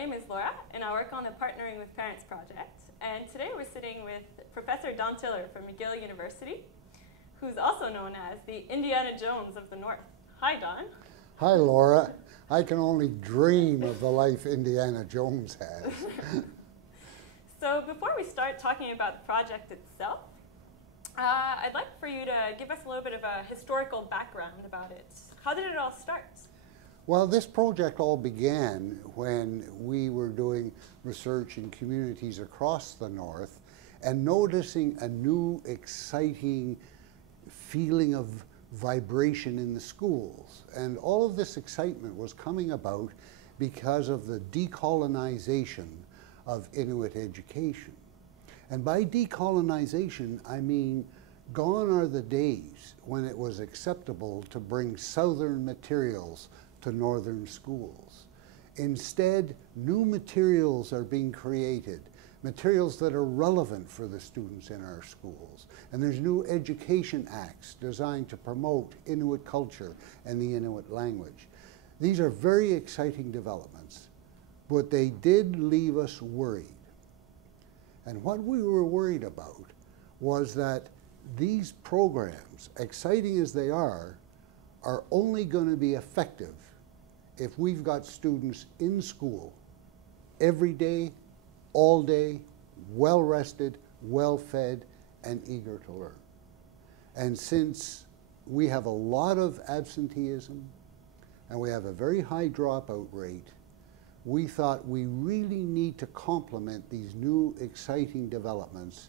name is Laura, and I work on the Partnering with Parents project. And today we're sitting with Professor Don Tiller from McGill University, who's also known as the Indiana Jones of the North. Hi, Don. Hi, Laura. I can only dream of the life Indiana Jones has. So before we start talking about the project itself, I'd like for you to give us a little bit of a historical background about it. How did it all start? Well, this project all began when we were doing research in communities across the North and noticing a new, exciting feeling of vibration in the schools. And all of this excitement was coming about because of the decolonization of Inuit education. And by decolonization, I mean gone are the days when it was acceptable to bring Southern materials to Northern schools. Instead, new materials are being created, materials that are relevant for the students in our schools. And there's new education acts designed to promote Inuit culture and the Inuit language. These are very exciting developments, but they did leave us worried. And what we were worried about was that these programs, exciting as they are only going to be effective if we've got students in school every day, all day, well rested, well fed, and eager to learn. And since we have a lot of absenteeism and we have a very high dropout rate, we thought we really need to complement these new exciting developments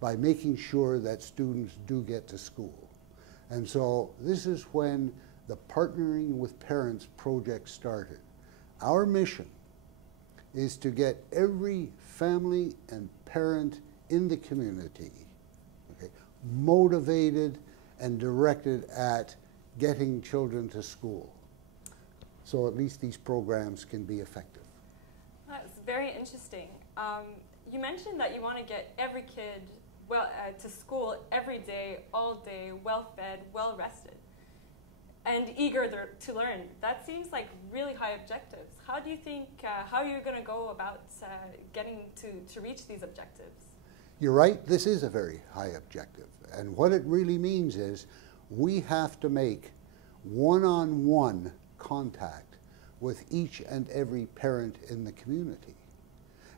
by making sure that students do get to school. And so this is when the Partnering with Parents project started. Our mission is to get every family and parent in the community, okay, motivated and directed at getting children to school, so at least these programs can be effective. That's very interesting. You mentioned that you want to get every kid to school every day, all day, well-fed, well-rested, and eager to learn. That seems like really high objectives. How do you think, how are you going to go about getting to reach these objectives? You're right, this is a very high objective. And what it really means is we have to make one-on-one contact with each and every parent in the community.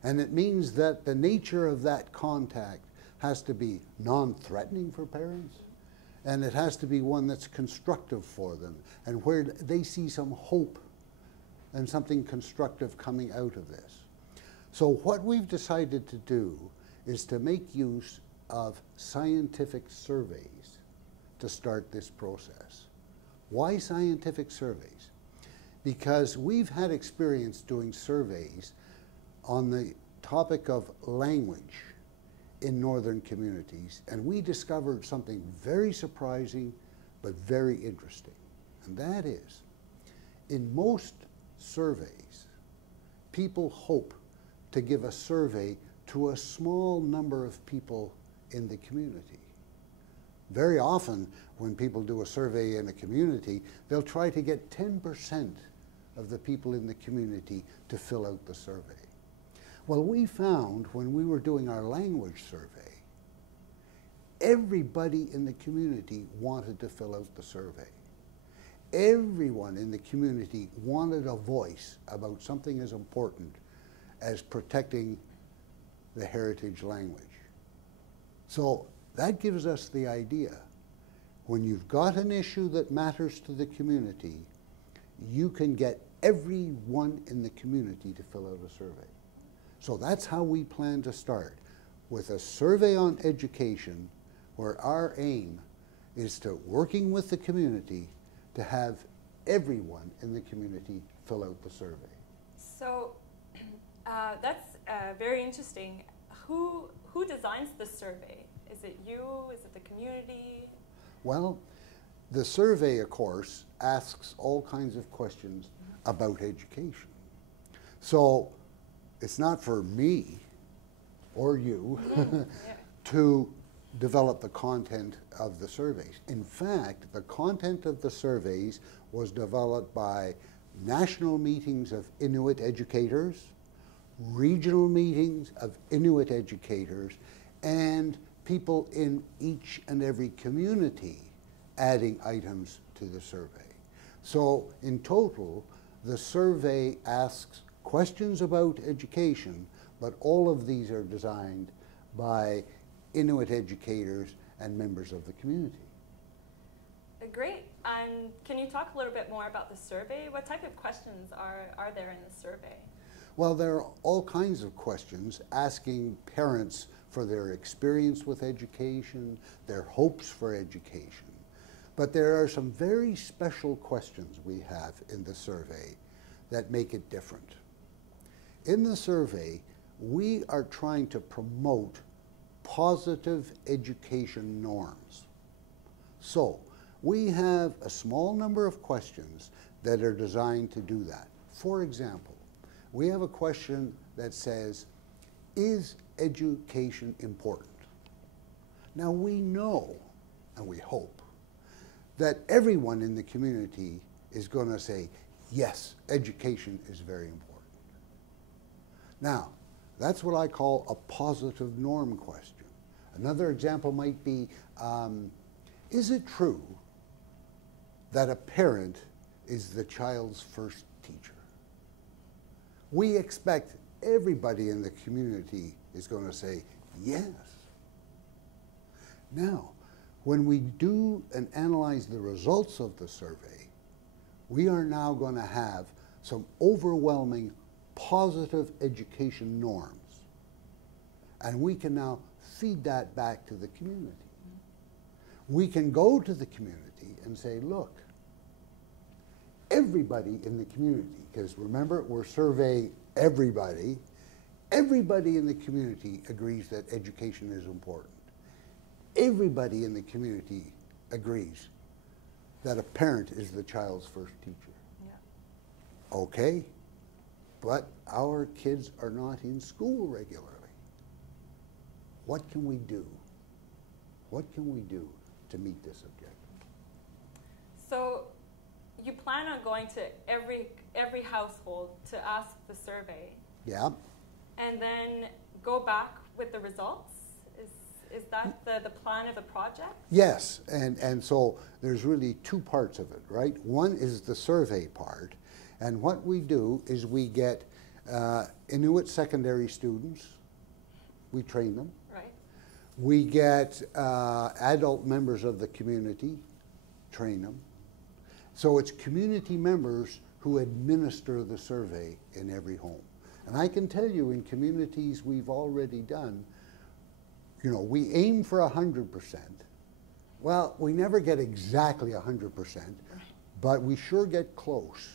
And it means that the nature of that contact has to be non-threatening for parents, and it has to be one that's constructive for them, and where they see some hope and something constructive coming out of this. So what we've decided to do is to make use of scientific surveys to start this process. Why scientific surveys? Because we've had experience doing surveys on the topic of language in northern communities, and we discovered something very surprising but very interesting. And that is, in most surveys, people hope to give a survey to a small number of people in the community. Very often, when people do a survey in a community, they'll try to get 10% of the people in the community to fill out the survey. Well, we found when we were doing our language survey, everybody in the community wanted to fill out the survey. Everyone in the community wanted a voice about something as important as protecting the heritage language. So that gives us the idea, when you've got an issue that matters to the community, you can get everyone in the community to fill out a survey. So that's how we plan to start, with a survey on education, where our aim is to, working with the community, to have everyone in the community fill out the survey. So that's very interesting. Who designs the survey? Is it you? Is it the community? Well, the survey, of course, asks all kinds of questions about education. So it's not for me or you to develop the content of the surveys. In fact, the content of the surveys was developed by national meetings of Inuit educators, regional meetings of Inuit educators, and people in each and every community adding items to the survey. So in total, the survey asks questions about education, but all of these are designed by Inuit educators and members of the community. Great. And can you talk a little bit more about the survey? What type of questions are there in the survey? Well, there are all kinds of questions asking parents for their experience with education, their hopes for education. But there are some very special questions we have in the survey that make it different. In the survey, we are trying to promote positive education norms. So, we have a small number of questions that are designed to do that. For example, we have a question that says, is education important? Now we know, and we hope, that everyone in the community is going to say, yes, education is very important. Now, that's what I call a positive norm question. Another example might be, is it true that a parent is the child's first teacher? We expect everybody in the community is going to say yes. Now, when we do and analyze the results of the survey, we are now going to have some overwhelming positive education norms. And we can now feed that back to the community. We can go to the community and say, look, everybody in the community, because remember, we're surveying everybody, everybody in the community agrees that education is important. Everybody in the community agrees that a parent is the child's first teacher. Yeah. Okay, but our kids are not in school regularly. What can we do? What can we do to meet this objective? So you plan on going to every household to ask the survey. Yeah. And then go back with the results? Is that the plan of the project? Yes, and so there's really two parts of it, right? One is the survey part, and what we do is we get Inuit secondary students, we train them. Right. We get adult members of the community, train them. So it's community members who administer the survey in every home. And I can tell you in communities we've already done, you know, we aim for 100%. Well, we never get exactly 100%, but we sure get close.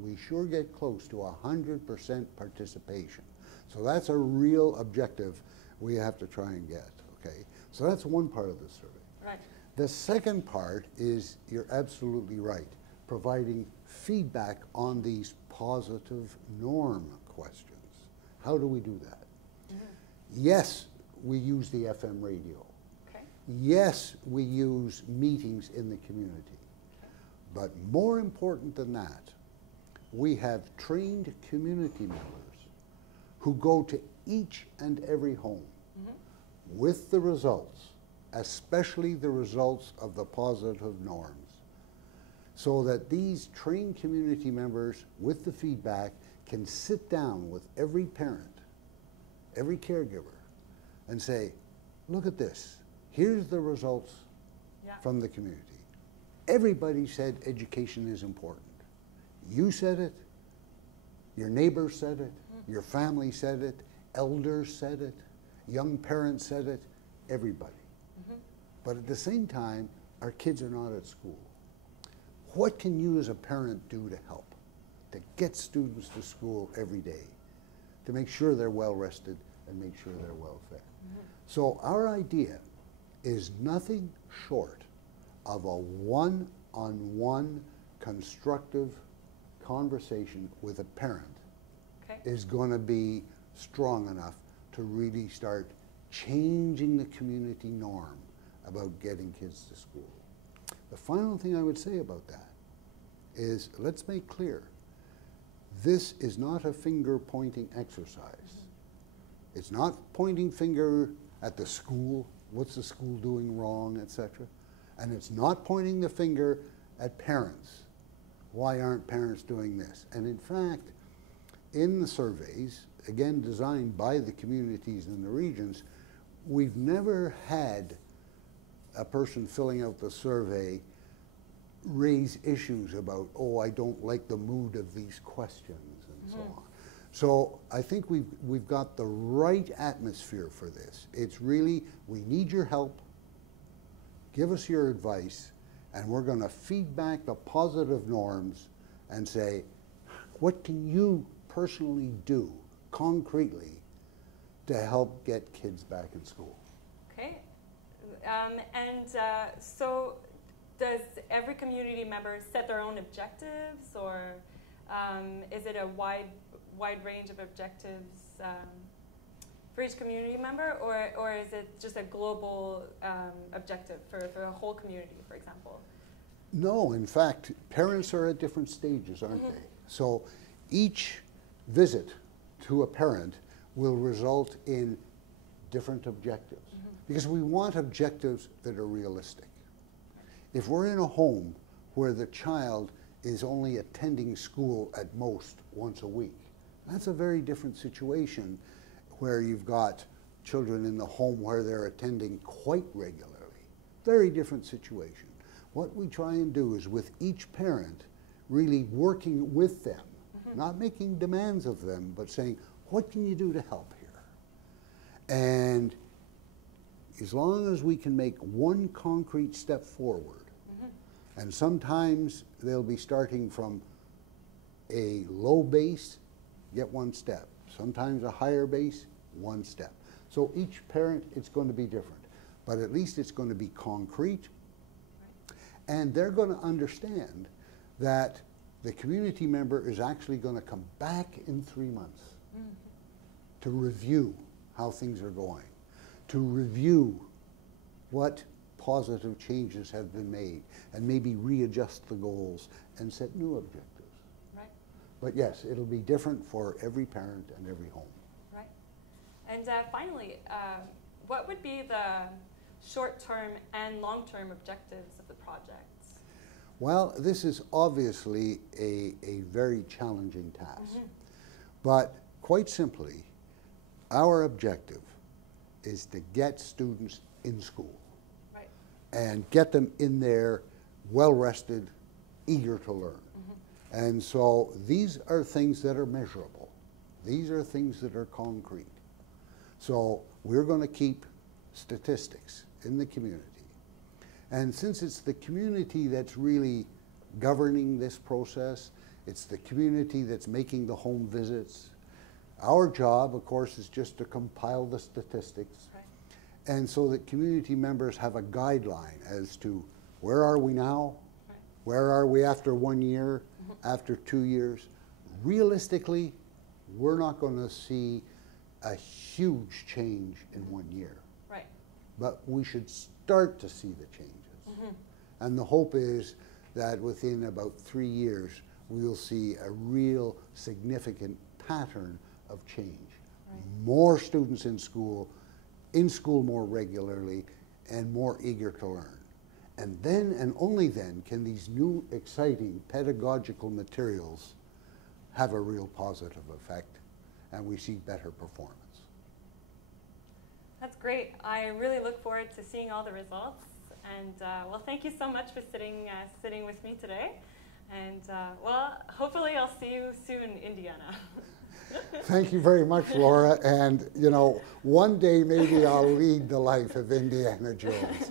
We sure get close to 100% participation. So that's a real objective we have to try and get, okay? So that's one part of the survey. Right. The second part is, you're absolutely right, providing feedback on these positive norm questions. How do we do that? Mm-hmm. Yes, we use the FM radio. Okay. Yes, we use meetings in the community. Okay. But more important than that, we have trained community members who go to each and every home with the results, especially the results of the positive norms, so that these trained community members with the feedback can sit down with every parent, every caregiver, and say, look at this, here's the results from the community. Everybody said education is important. You said it, your neighbors said it, your family said it, elders said it, young parents said it, everybody. But at the same time, our kids are not at school. What can you as a parent do to help, to get students to school every day, to make sure they're well rested and make sure they're well fed? So our idea is nothing short of a one-on-one constructive conversation with a parent is going to be strong enough to really start changing the community norm about getting kids to school. The final thing I would say about that is, let's make clear, this is not a finger-pointing exercise. It's not pointing finger at the school, what's the school doing wrong, etc. And it's not pointing the finger at parents. Why aren't parents doing this? And in fact, in the surveys, again designed by the communities in the regions, we've never had a person filling out the survey raise issues about, oh, I don't like the mood of these questions and so on. So I think we've got the right atmosphere for this. It's really, we need your help, give us your advice, and we're going to feed back the positive norms and say, what can you personally do concretely to help get kids back in school? Okay. So does every community member set their own objectives, or is it a wide range of objectives for each community member, or is it just a global objective for a whole community, for example? No, in fact, parents are at different stages, aren't they? So each visit to a parent will result in different objectives, because we want objectives that are realistic. If we're in a home where the child is only attending school at most once a week, that's a very different situation where you've got children in the home where they're attending quite regularly. Very different situation. What we try and do is with each parent, really working with them, not making demands of them, but saying, what can you do to help here? And as long as we can make one concrete step forward, and sometimes they'll be starting from a low base, get one step. Sometimes a higher base, one step. So each parent, it's going to be different. But at least it's going to be concrete. And they're going to understand that the community member is actually going to come back in 3 months to review how things are going, to review what positive changes have been made, and maybe readjust the goals and set new objectives. Right. But yes, it'll be different for every parent and every home. Right. And finally, what would be the short-term and long-term objectives of the projects? Well, this is obviously a very challenging task. But quite simply, our objective is to get students in school. Right. And get them in there well-rested, eager to learn. And so these are things that are measurable. These are things that are concrete. So we're going to keep statistics in the community. And since it's the community that's really governing this process, it's the community that's making the home visits, our job, of course, is just to compile the statistics. Right. And so that community members have a guideline as to where are we now, Right. where are we after 1 year, after 2 years. Realistically, we're not going to see a huge change in 1 year. Right. But we should start to see the changes. And the hope is that within about 3 years, we'll see a real significant pattern of change. Right. More students in school more regularly, and more eager to learn. And then, and only then, can these new exciting pedagogical materials have a real positive effect, and we see better performance. That's great. I really look forward to seeing all the results. And well, thank you so much for sitting with me today. And well, hopefully I'll see you soon in Indiana. Thank you very much, Laura. And, you know, one day maybe I'll lead the life of Indiana Jones.